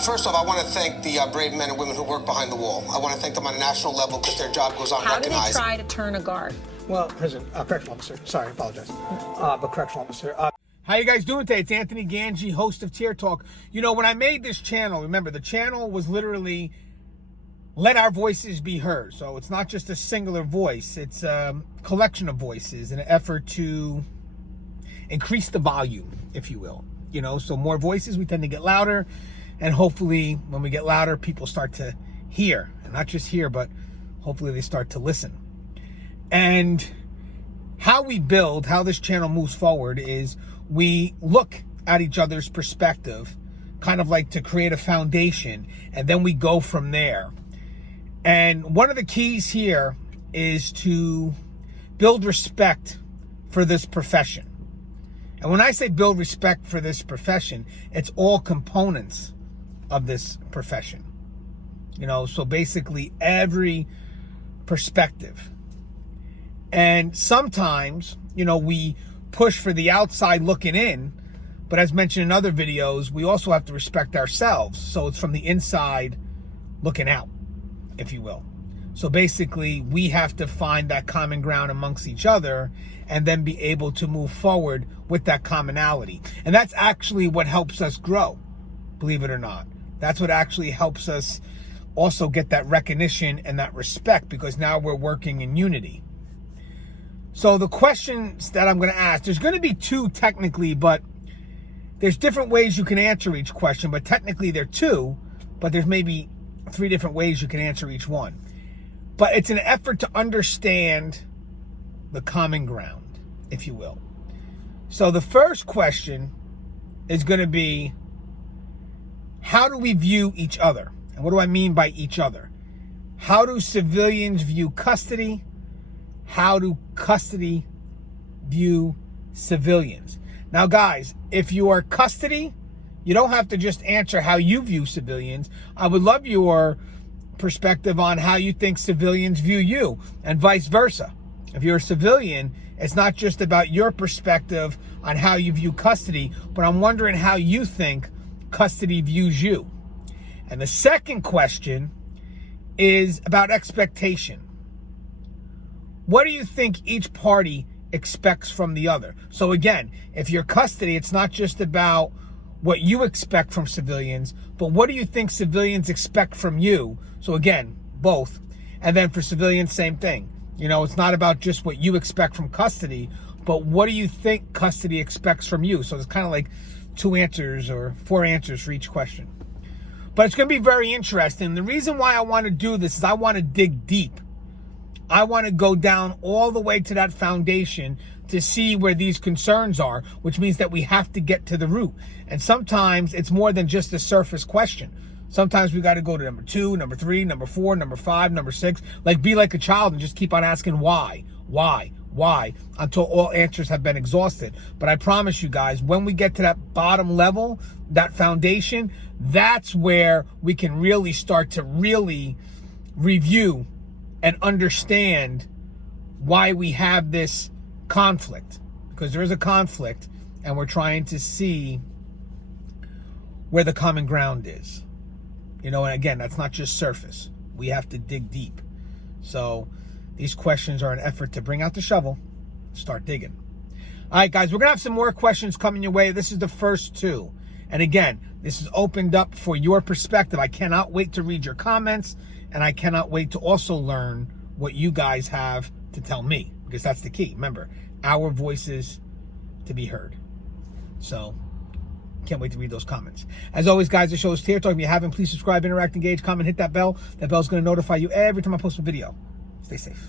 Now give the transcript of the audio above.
First off, I want to thank the brave men and women who work behind the wall. I want to thank them on a national level because their job goes unrecognized. How do they try to turn a guard? Well, correctional officer. Sorry, I apologize. But correctional officer. How you guys doing today? It's Anthony Gangi, host of Tier Talk. You know, when I made this channel, remember, the channel was literally let our voices be heard. So it's not just a singular voice. It's a collection of voices in an effort to increase the volume, if you will. You know, so more voices, we tend to get louder. And hopefully, when we get louder, people start to hear. And not just hear, but hopefully they start to listen. And how we build, how this channel moves forward is we look at each other's perspective, kind of like to create a foundation, and then we go from there. And one of the keys here is to build respect for this profession. And when I say build respect for this profession, it's all components of this profession. You know, so basically every perspective. And sometimes, you know, we push for the outside looking in, but as mentioned in other videos, we also have to respect ourselves. So it's from the inside looking out, if you will. So basically, we have to find that common ground amongst each other and then be able to move forward with that commonality. And that's actually what helps us grow, believe it or not. That's what actually helps us also get that recognition and that respect, because now we're working in unity. So the questions that I'm going to ask, there's going to be two technically, but there's different ways you can answer each question. But technically there are two, but there's maybe 3 different ways you can answer each one. But it's an effort to understand the common ground, if you will. So the first question is going to be, how do we view each other? And what do I mean by each other? How do civilians view custody? How do custody view civilians? Now, guys, if you are custody, you don't have to just answer how you view civilians. I would love your perspective on how you think civilians view you, and vice versa. If you're a civilian, it's not just about your perspective on how you view custody, but I'm wondering how you think custody views you. And the second question is about expectation. What do you think each party expects from the other? So again, if you're custody, it's not just about what you expect from civilians, but what do you think civilians expect from you? So again, both. And then for civilians, same thing. You know, it's not about just what you expect from custody, but what do you think custody expects from you? So it's kind of like 2 answers or 4 answers for each question. But it's going to be very interesting. The reason why I want to do this is I want to dig deep. I want to go down all the way to that foundation to see where these concerns are, which means that we have to get to the root. And sometimes it's more than just a surface question. Sometimes we got to go to number 2, number 3, number 4, number 5, number 6. Like, be like a child and just keep on asking why, until all answers have been exhausted. But I promise you guys, when we get to that bottom level, that foundation, that's where we can really start to really review and understand why we have this conflict. Because there is a conflict, and we're trying to see where the common ground is. You know, and again, that's not just surface. We have to dig deep. So these questions are an effort to bring out the shovel, start digging. All right, guys, we're going to have some more questions coming your way. This is the first 2. And again, this is opened up for your perspective. I cannot wait to read your comments, and I cannot wait to also learn what you guys have to tell me, because that's the key. Remember, our voices to be heard. So can't wait to read those comments. As always, guys, the show is Tier Talk. If you haven't, please subscribe, interact, engage, comment, hit that bell. That bell's going to notify you every time I post a video. Stay safe.